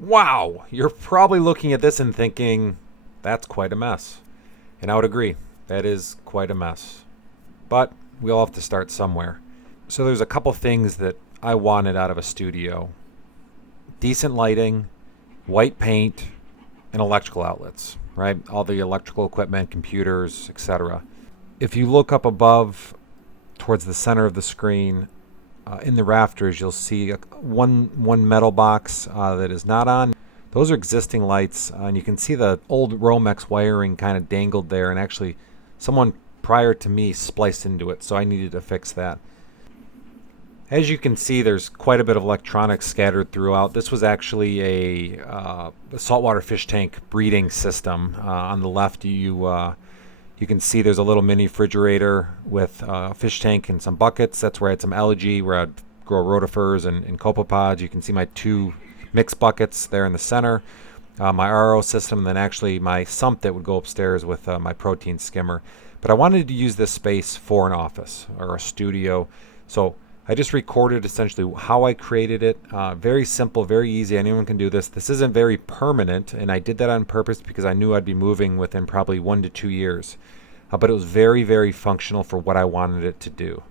Wow, you're probably looking at this and thinking, that's quite a mess. And I would agree, that is quite a mess. But we all have to start somewhere. So there's a couple things that I wanted out of a studio. Decent lighting, white paint, and electrical outlets, right? All the electrical equipment, computers, etc. If you look up above towards the center of the screen, in the rafters, you'll see one metal box that is not on. Those are existing lights, and you can see the old Romex wiring kind of dangled there, and actually someone prior to me spliced into it, so I needed to fix that. As you can see, there's quite a bit of electronics scattered throughout. This was actually a saltwater fish tank breeding system. On the left, you can see there's a little mini refrigerator with a fish tank and some buckets. That's where I had some algae, where I'd grow rotifers and copepods. You can see my two mixed buckets there in the center, my RO system, and then actually my sump that would go upstairs with my protein skimmer. But I wanted to use this space for an office or a studio. So I just recorded essentially how I created it. Very simple, very easy. Anyone can do this. This isn't very permanent, and I did that on purpose because I knew I'd be moving within probably 1 to 2 years. But it was very, very functional for what I wanted it to do.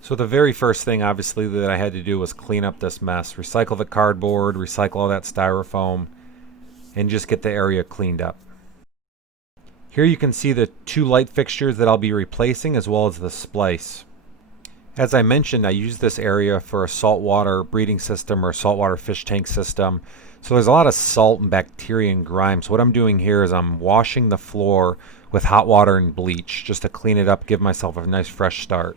So the very first thing, obviously, that I had to do was clean up this mess. Recycle the cardboard, recycle all that styrofoam, and just get the area cleaned up. Here you can see the 2 light fixtures that I'll be replacing, as well as the splice. As I mentioned, I use this area for a saltwater breeding system or saltwater fish tank system. So there's a lot of salt and bacteria and grime. So what I'm doing here is I'm washing the floor with hot water and bleach just to clean it up, give myself a nice fresh start.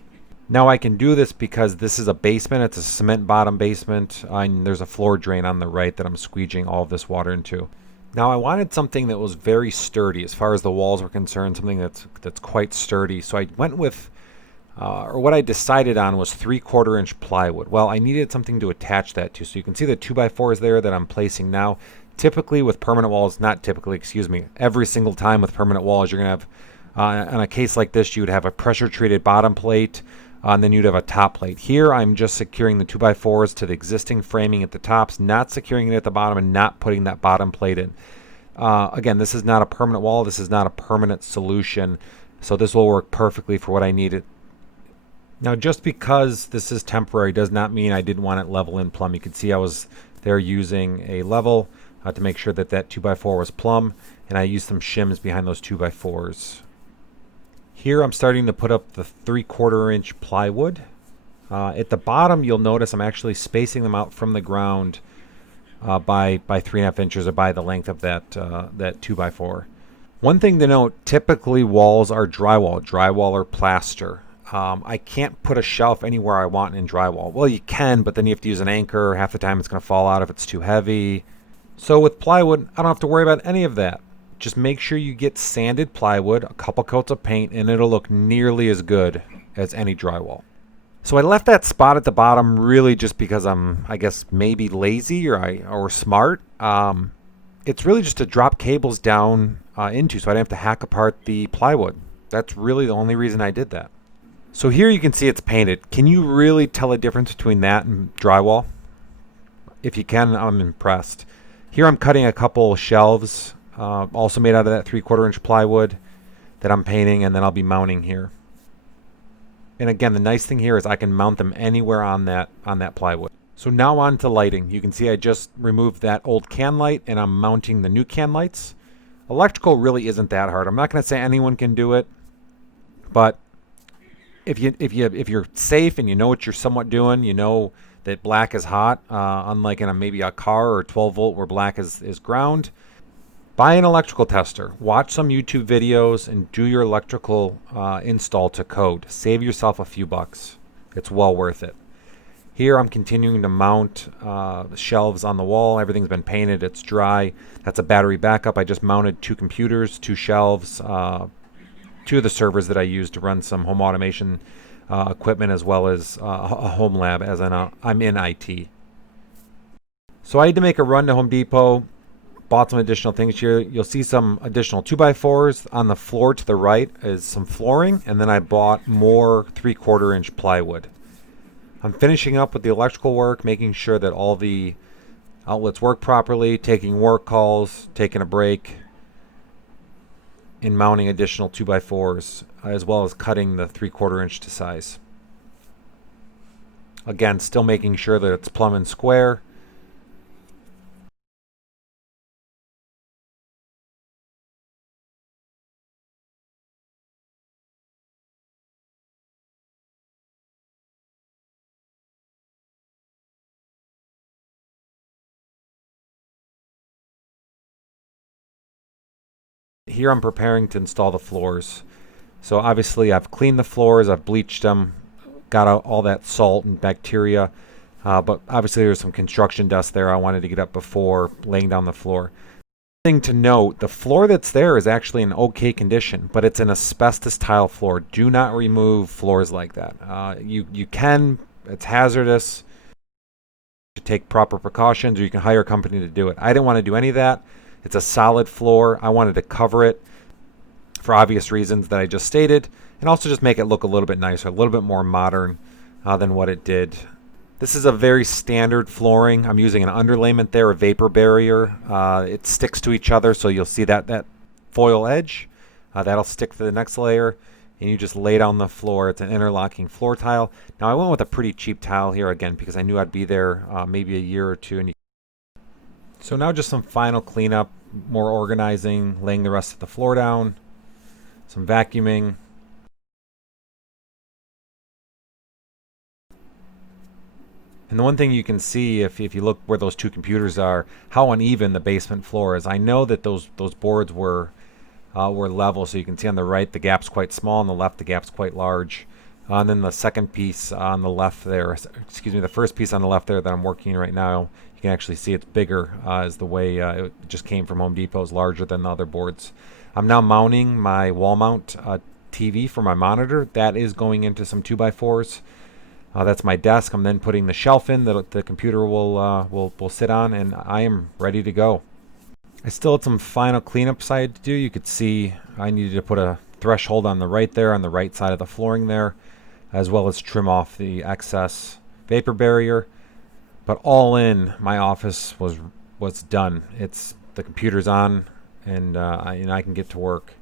Now I can do this because this is a basement. It's a cement bottom basement, and there's a floor drain on the right that I'm squeegeeing all of this water into. Now I wanted something that was very sturdy as far as the walls were concerned, something that's quite sturdy. So I went with or what I decided on was 3/4 inch plywood. Well, I needed something to attach that to. So you can see the 2x4s there that I'm placing now. Typically with permanent walls, not typically, excuse me, every single time with permanent walls, you're going to have, on a case like this, you would have a pressure treated bottom plate, and then you'd have a top plate. Here, I'm just securing the 2x4s to the existing framing at the tops, not securing it at the bottom, and not putting that bottom plate in. Again, this is not a permanent wall. This is not a permanent solution. So this will work perfectly for what I needed. Now, just because this is temporary does not mean I didn't want it level and plumb. You can see I was there using a level to make sure that that 2x4 was plumb, and I used some shims behind those 2x4s. Here I'm starting to put up the 3/4 inch plywood. At the bottom, you'll notice I'm actually spacing them out from the ground by 3.5 inches, or by the length of that 2x4. One thing to note, typically walls are drywall or plaster. I can't put a shelf anywhere I want in drywall. Well, you can, but then you have to use an anchor. Half the time it's going to fall out if it's too heavy. So with plywood, I don't have to worry about any of that. Just make sure you get sanded plywood, a couple coats of paint, and it'll look nearly as good as any drywall. So I left that spot at the bottom really just because I'm, I guess, maybe lazy or smart. It's really just to drop cables down into, so I didn't have to hack apart the plywood. That's really the only reason I did that. So here you can see it's painted. Can you really tell a difference between that and drywall? If you can, I'm impressed. Here I'm cutting a couple shelves, also made out of that 3/4 inch plywood that I'm painting, and then I'll be mounting here. And again, the nice thing here is I can mount them anywhere on that plywood. So now on to lighting. You can see I just removed that old can light, and I'm mounting the new can lights. Electrical really isn't that hard. I'm not going to say anyone can do it, but if you're safe and you know what you're somewhat doing, you know that black is hot, unlike in maybe a car or 12 volt where black is ground. Buy an electrical tester. Watch some YouTube videos and do your electrical install to code. Save yourself a few bucks. It's well worth it. Here I'm continuing to mount shelves on the wall. Everything's been painted. It's dry. That's a battery backup. I just mounted 2 computers, 2 shelves, 2 of the servers that I use to run some home automation equipment, as well as a home lab, as I'm in IT. So I had to make a run to Home Depot, bought some additional things here. You'll see some additional 2x4s. On the floor to the right is some flooring, and then I bought more 3/4 inch plywood. I'm finishing up with the electrical work, making sure that all the outlets work properly, taking work calls, taking a break, and mounting additional 2x4s, as well as cutting the 3/4 inch to size. Again, still making sure that it's plumb and square. Here I'm preparing to install the floors. So obviously I've cleaned the floors, I've bleached them, got out all that salt and bacteria, but obviously there's some construction dust there I wanted to get up before laying down the floor. Thing to note, the floor that's there is actually in okay condition, but it's an asbestos tile floor. Do not remove floors like that. You can, it's hazardous. You take proper precautions, or you can hire a company to do it. I didn't want to do any of that. It's a solid floor. I wanted to cover it for obvious reasons that I just stated, and also just make it look a little bit nicer, a little bit more modern than what it did. This is a very standard flooring. I'm using an underlayment there, a vapor barrier. It sticks to each other, so you'll see that foil edge. That'll stick to the next layer, and you just lay down the floor. It's an interlocking floor tile. Now I went with a pretty cheap tile here again because I knew I'd be there maybe a year or two. So now just some final cleanup, more organizing, laying the rest of the floor down, some vacuuming. And the one thing you can see if you look where those two computers are, how uneven the basement floor is. I know that those boards were level, so you can see on the right the gap's quite small, on the left the gap's quite large. And then the second piece on the left there, excuse me, the first piece on the left there that I'm working right now, you can actually see it's bigger as the way it just came from Home Depot. It's larger than the other boards. I'm now mounting my wall mount TV for my monitor. That is going into some 2x4s. That's my desk. I'm then putting the shelf in that the computer will sit on, and I am ready to go. I still had some final cleanup side to do. You could see I needed to put a threshold on the right there, on the right side of the flooring there, as well as trim off the excess vapor barrier. But all in, my office was done. The computer's on, and I can get to work.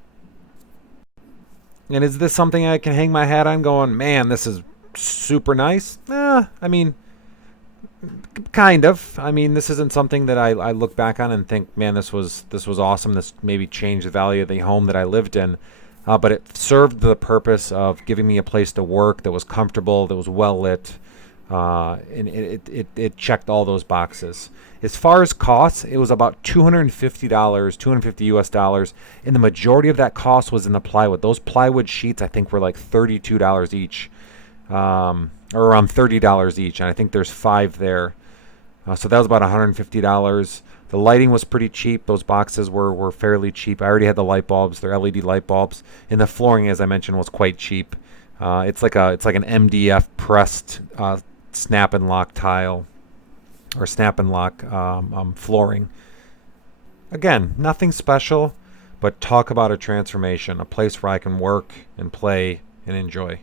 And is this something I can hang my hat on going, man, this is super nice? I mean, kind of. I mean, this isn't something that I look back on and think, man, this was awesome. This maybe changed the value of the home that I lived in. But it served the purpose of giving me a place to work that was comfortable, that was well lit, and it checked all those boxes. As far as costs, it was about $250, $250 US, and the majority of that cost was in the plywood. Those plywood sheets, I think, were like $32 each, or around $30 each, and I think there's 5 there. So that was about $150. The lighting was pretty cheap. Those boxes were fairly cheap. I already had the light bulbs. They're LED light bulbs. And the flooring, as I mentioned, was quite cheap. It's like an MDF pressed snap and lock tile, or snap and lock flooring. Again, nothing special, but talk about a transformation, a place where I can work and play and enjoy.